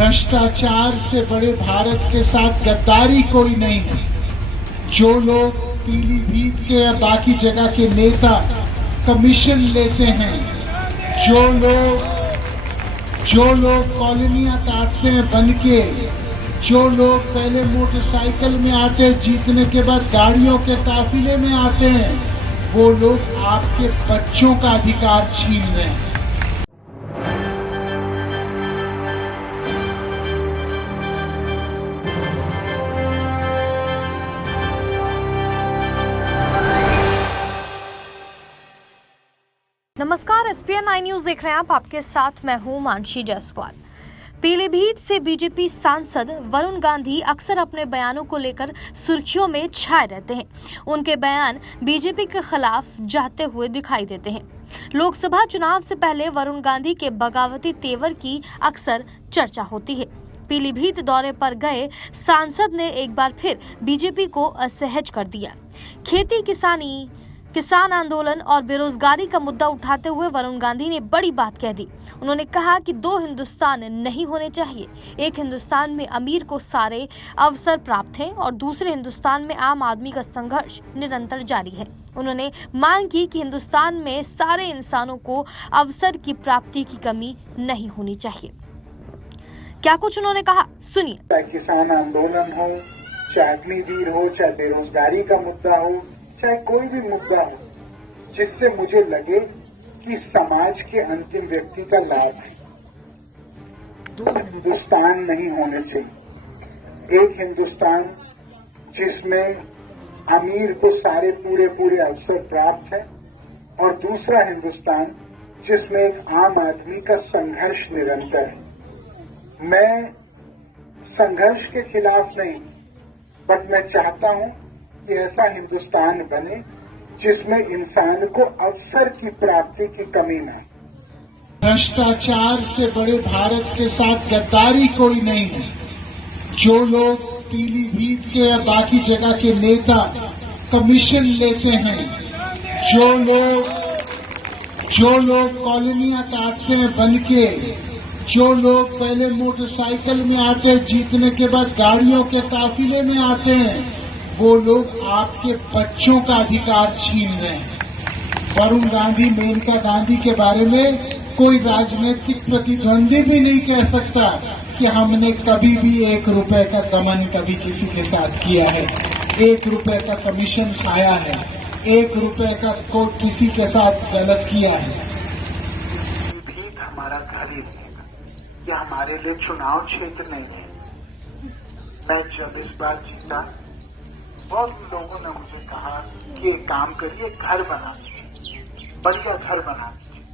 भ्रष्टाचार से बड़े भारत के साथ गद्दारी कोई नहीं है। जो लोग पीलीभीत के या बाकी जगह के नेता कमीशन लेते हैं, जो लोग कॉलोनियां काटते हैं बन के, जो लोग पहले मोटरसाइकिल में आते हैं, जीतने के बाद गाड़ियों के काफिले में आते हैं, वो लोग आपके बच्चों का अधिकार छीन रहे हैं। नमस्कार, SPN 9 न्यूज देख रहे हैं आप। आपके साथ मैं हूं मानसी जायसवाल। पीलीभीत से बीजेपी सांसद वरुण गांधी अक्सर अपने बयानों को लेकर सुर्खियों में छाए रहते हैं। उनके बयान बीजेपी के खिलाफ जाते हुए दिखाई देते हैं। लोकसभा चुनाव से पहले वरुण गांधी के बगावती तेवर की अक्सर चर्चा होती है। पीलीभीत दौरे पर गए सांसद ने एक बार फिर बीजेपी को असहज कर दिया। खेती किसान आंदोलन और बेरोजगारी का मुद्दा उठाते हुए वरुण गांधी ने बड़ी बात कह दी। उन्होंने कहा कि दो हिंदुस्तान नहीं होने चाहिए। एक हिंदुस्तान में अमीर को सारे अवसर प्राप्त हैं और दूसरे हिंदुस्तान में आम आदमी का संघर्ष निरंतर जारी है। उन्होंने मांग की कि हिंदुस्तान में सारे इंसानों को अवसर की प्राप्ति की कमी नहीं होनी चाहिए। क्या कुछ उन्होंने कहा, सुनिए। चाहे किसान आंदोलन हो, चाहे अग्निवीर हो, चाहे बेरोजगारी का मुद्दा हो, चाहे कोई भी मुद्दा हो जिससे मुझे लगे कि समाज के अंतिम व्यक्ति का लाभ है, दो हिंदुस्तान नहीं होने चाहिए। एक हिंदुस्तान जिसमें अमीर को सारे पूरे अवसर प्राप्त है और दूसरा हिंदुस्तान जिसमें एक आम आदमी का संघर्ष निरंतर है। मैं संघर्ष के खिलाफ नहीं, बट मैं चाहता हूं कि ऐसा हिंदुस्तान बने जिसमें इंसान को अवसर की प्राप्ति की कमी न हो। भ्रष्टाचार से बड़े भारत के साथ गद्दारी कोई नहीं है। जो लोग पीलीभीत के या बाकी जगह के नेता कमीशन लेते हैं, जो लोग कॉलोनियां काटते हैं बन के, जो लोग पहले मोटरसाइकिल में आते हैं, जीतने के बाद गाड़ियों के काफिले में आते हैं, वो लोग आपके बच्चों का अधिकार छीन रहे हैं। वरुण गांधी, मेनका गांधी के बारे में कोई राजनीतिक प्रतिद्वंदी भी नहीं कह सकता कि हमने कभी भी 1 रुपए का दमन कभी किसी के साथ किया है, 1 रुपए का कमीशन खाया है, 1 रुपए का को किसी के साथ गलत किया है। पीलीभीत हमारा घर ही नहीं है, यह हमारे लिए चुनाव क्षेत्र नहीं है। मैं जब इस बार जीता, बहुत लोगों ने मुझे कहा कि एक काम करिए, घर बना दीजिए, बढ़िया घर बना दीजिए।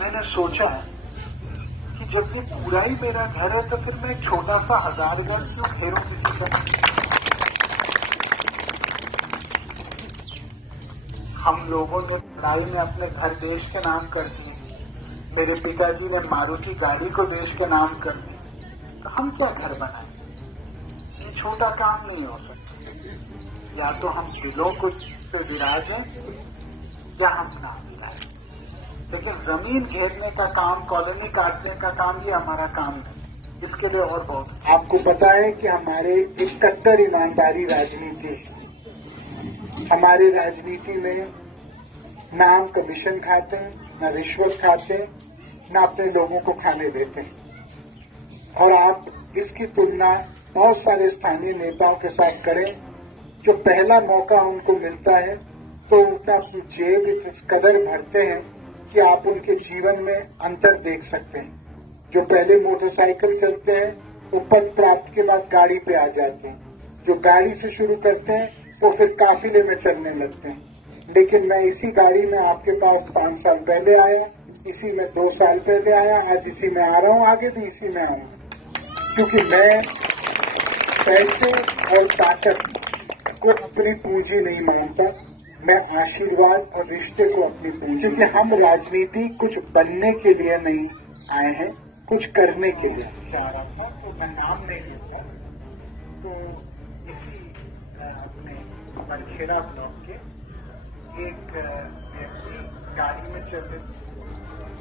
मैंने सोचा कि जब ये पूरा ही मेरा घर है तो फिर मैं एक छोटा सा 1000 घर क्यों फेरूं किसी का। हम लोगों ने लड़ाई में अपने घर देश के नाम कर दिए। मेरे पिताजी ने मारुति गाड़ी को देश के नाम कर दिया। तो हम क्या घर बनाए? ये छोटा काम नहीं हो सकता। या तो हम दिलों को तो विराज है या हम ना विराज। लेकिन जमीन घेरने का काम, कॉलोनी काटने का काम, ये हमारा काम नहीं। इसके लिए और बहुत आपको पता है कि हमारे एक कट्टर ईमानदारी राजनीति है। हमारी राजनीति में न हम कमीशन खाते हैं, न रिश्वत खाते हैं, न अपने लोगों को खाने देते हैं। और आप इसकी तुलना बहुत सारे स्थानीय नेताओं के साथ करें, जो पहला मौका उनको मिलता है तो उनका अपनी जेब इस कदर भरते हैं कि आप उनके जीवन में अंतर देख सकते हैं। जो पहले मोटरसाइकिल चलते हैं वो पद प्राप्त के बाद गाड़ी पे आ जाते हैं। जो गाड़ी से शुरू करते हैं वो फिर काफिले में चलने लगते हैं। लेकिन मैं इसी गाड़ी में आपके पास 5 साल पहले आया, इसी में 2 साल पहले आया, आज इसी में आ रहा हूं, आगे भी इसी में आऊंगा। क्योंकि मैं पैसे और ताकत को अपनी पूंजी नहीं मानता, मैं आशीर्वाद और रिश्ते को अपनी पूंजी। क्योंकि हम राजनीति कुछ बनने के लिए नहीं आए हैं, कुछ करने के लिए चाह रहा था। तो मैं नाम नहीं लेता, तो इसी अपने बरखेड़ा ब्लॉक के एक व्यक्ति गाड़ी में चल रहे थे,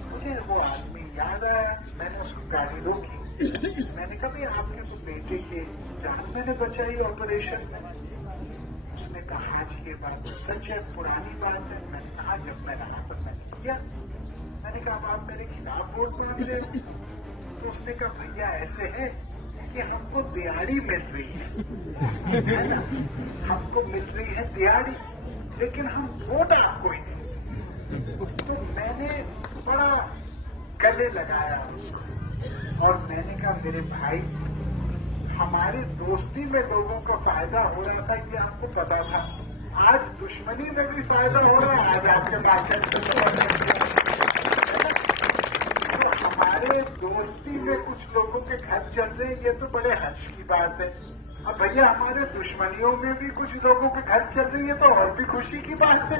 मुझे वो आदमी याद आया। मैंने उसको गाड़ी रोकी, मैंने कहा भाई आपके तो बेटे की जान मैंने बचाई ऑपरेशन में। उसने कहा आज ये बात सच है, पुरानी बात है। मैंने कहा जब मैं रहा तो मैंने किया। मैंने कहा आप मेरे खिलाफ वोट मांग रहे हो? तो उसने कहा भैया ऐसे है कि हमको दिहाड़ी मिल रही है ना, हमको मिल रही है दिहाड़ी, लेकिन हम वोट आपको ही नहीं। तो मैंने बड़ा गले लगाया और मैंने कहा मेरे भाई, हमारी दोस्ती में लोगों को फायदा हो रहा था ये आपको पता था, आज दुश्मनी में भी फायदा हो रहा है। आज आपके माध्यम से तो हमारे दोस्ती में कुछ लोगों के घर चल रहे हैं, ये तो बड़े हर्ष की बात है। अब भैया हमारे दुश्मनियों में भी कुछ लोगों के घर चल रही है तो और भी खुशी की बात है।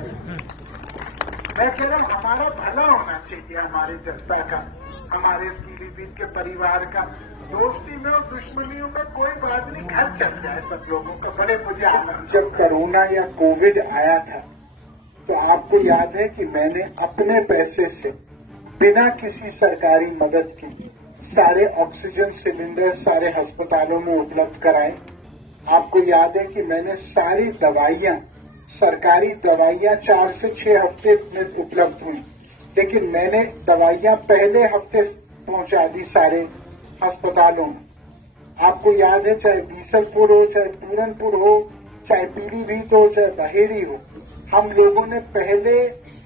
मैं कह रहा हूं हमारा भला होना चाहिए, हमारी जनता का, हमारे पीलीभीत के परिवार का। दोस्ती में और दुश्मनियों में कोई बात नहीं, घर चल जाए सब लोगों का। बड़े मुझे आनंद। जब कोरोना या कोविड आया था तो आपको याद है कि मैंने अपने पैसे से बिना किसी सरकारी मदद के सारे ऑक्सीजन सिलेंडर सारे अस्पतालों में उपलब्ध कराए। आपको याद है कि मैंने सारी दवाइयां, सरकारी दवाइयां 4 से 6 हफ्ते में उपलब्ध हुई, लेकिन मैंने दवाइयां पहले हफ्ते पहुंचा दी सारे अस्पतालों में। आपको याद है चाहे बीसलपुर हो, चाहे पूरनपुर हो, चाहे पीलीभीत हो, चाहे बहेड़ी हो, हम लोगों ने पहले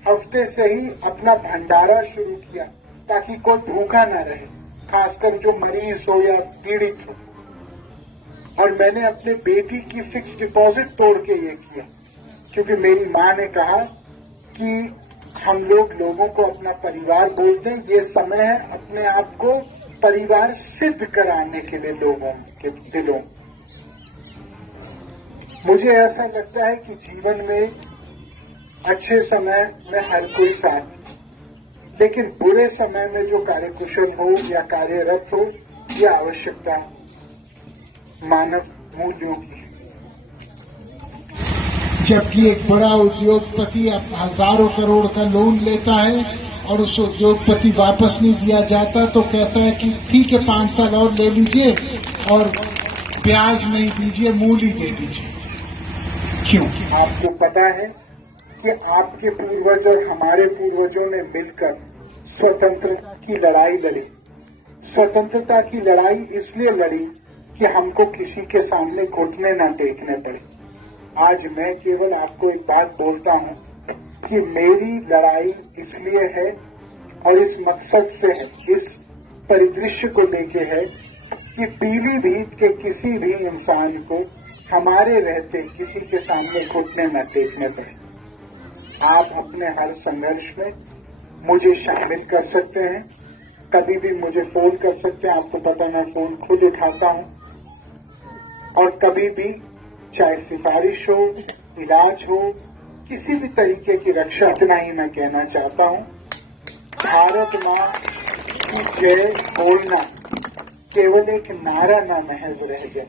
हफ्ते से ही अपना भंडारा शुरू किया ताकि कोई भूखा न रहे, खासकर जो मरीज हो या पीड़ित हो। और मैंने अपने बेटी की फिक्स डिपॉजिट तोड़ के ये किया, क्योंकि मेरी मां ने कहा कि हम लोगों को अपना परिवार बोलते हैं, ये समय है अपने आप को परिवार सिद्ध कराने के लिए लोगों के दिलों। मुझे ऐसा लगता है कि जीवन में अच्छे समय में हर कोई साथ, लेकिन बुरे समय में जो कार्यकुशल हो या कार्यरत हो, यह आवश्यकता मानव मूल्यों की है। जबकि एक बड़ा उद्योगपति हजारों करोड़ का लोन लेता है और उस उद्योगपति वापस नहीं दिया जाता तो कहता है कि ठीक है 5 साल और ले लीजिए और ब्याज नहीं दीजिए, मूल ही दे दीजिए। क्यों? आपको पता है कि आपके पूर्वज और हमारे पूर्वजों ने मिलकर स्वतंत्रता की लड़ाई लड़ी। स्वतंत्रता की लड़ाई इसलिए लड़ी कि हमको किसी के सामने घुटने न टेकने पड़े। आज मैं केवल आपको एक बात बोलता हूं कि मेरी लड़ाई इसलिए है और इस मकसद से है, इस परिदृश्य को लेके है कि पीलीभीत के किसी भी इंसान को हमारे रहते किसी के सामने घुटने न टेकने पड़े। आप अपने हर संघर्ष में मुझे शामिल कर सकते हैं, कभी भी मुझे फोन कर सकते हैं। आपको पता मैं फोन खुद उठाता हूं और कभी भी चाहे सिफारिश हो, इलाज हो, किसी भी तरीके की रक्षा, इतना ही मैं कहना चाहता हूं। भारत मां की जय बोलना केवल एक नारा न महज रह जाए।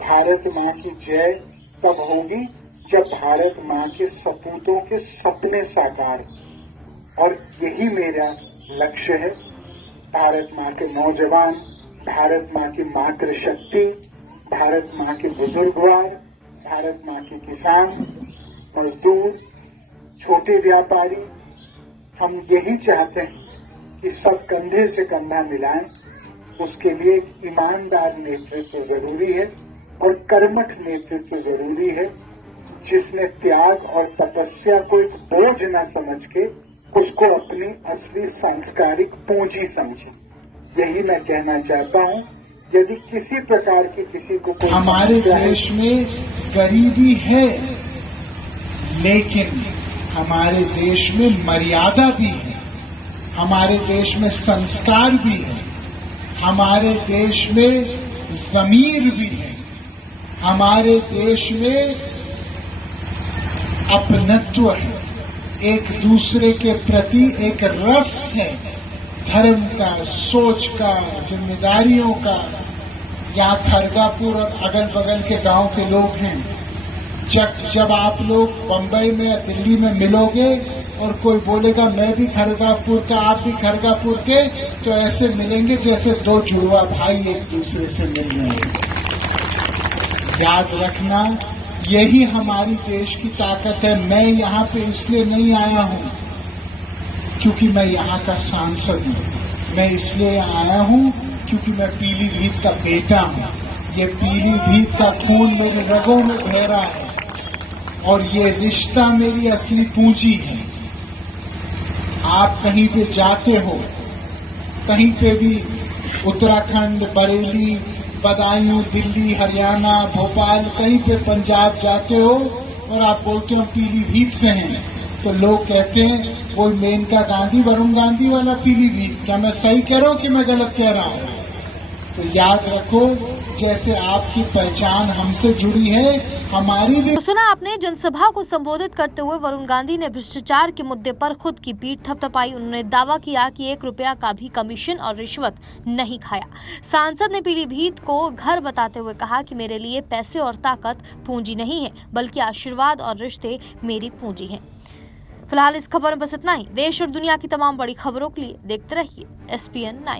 भारत मां की जय तब होगी जब भारत मां के सपूतों के सपने साकार, और यही मेरा लक्ष्य है। भारत मां के नौजवान, भारत मां की मातृशक्ति, भारत मां के बुजुर्गवार, भारत मां के किसान, मजदूर, छोटे व्यापारी, हम यही चाहते हैं कि सब कंधे से कंधा मिलाएं। उसके लिए एक ईमानदार नेतृत्व जरूरी है और कर्मठ नेतृत्व जरूरी है, जिसने त्याग और तपस्या को एक बोझ न समझ के उसको अपनी असली सांस्कारिक पूंजी समझे। यही मैं कहना चाहता हूं। यदि किसी प्रकार की किसी को कोई हमारे देश में गरीबी है, लेकिन हमारे देश में मर्यादा भी है, हमारे देश में संस्कार भी है, हमारे देश में ज़मीर भी है, हमारे देश में अपनत्व है, एक दूसरे के प्रति एक रस है, धर्म का, सोच का, जिम्मेदारियों का। यहाँ खरगापुर और अगल बगल के गांव के लोग हैं। जब आप लोग बंबई में या दिल्ली में मिलोगे और कोई बोलेगा मैं भी खड़गपुर का, आप भी खड़गपुर के, तो ऐसे मिलेंगे जैसे दो जुड़वा भाई एक दूसरे से मिल रहे हैं। याद रखना, यही हमारी देश की ताकत है। मैं यहाँ पे इसलिए नहीं आया हूँ क्योंकि मैं यहाँ का सांसद हूँ, मैं इसलिए आया हूँ क्योंकि मैं पीलीभीत का बेटा हूँ। ये पीलीभीत का खून मेरी रगों में बह रहा है और ये रिश्ता मेरी असली पूंजी है। आप कहीं पे जाते हो, कहीं पे भी उत्तराखंड, बरेली, बदायूं, दिल्ली, हरियाणा, भोपाल, कहीं पे पंजाब जाते हो और आप बोलते हो पीलीभीत से हैं, तो लोग कहते हैं वो मेनका गांधी, वरुण गांधी वाला पीलीभीत। क्या मैं सही कह रहा हूं कि मैं गलत कह रहा हूं? तो याद रखो, जैसे आपकी पहचान हमसे जुड़ी है, हमारी भी। तो सुना आपने, जनसभा को संबोधित करते हुए वरुण गांधी ने भ्रष्टाचार के मुद्दे पर खुद की पीठ थपथपाई। उन्होंने दावा किया कि 1 रुपया का भी कमीशन और रिश्वत नहीं खाया। सांसद ने पीलीभीत को घर बताते हुए कहा कि मेरे लिए पैसे और ताकत पूंजी नहीं है, बल्कि आशीर्वाद और रिश्ते मेरी पूंजी हैं। फिलहाल इस खबर में बस इतना ही। देश और दुनिया की तमाम बड़ी खबरों के लिए देखते रहिए SPN 9।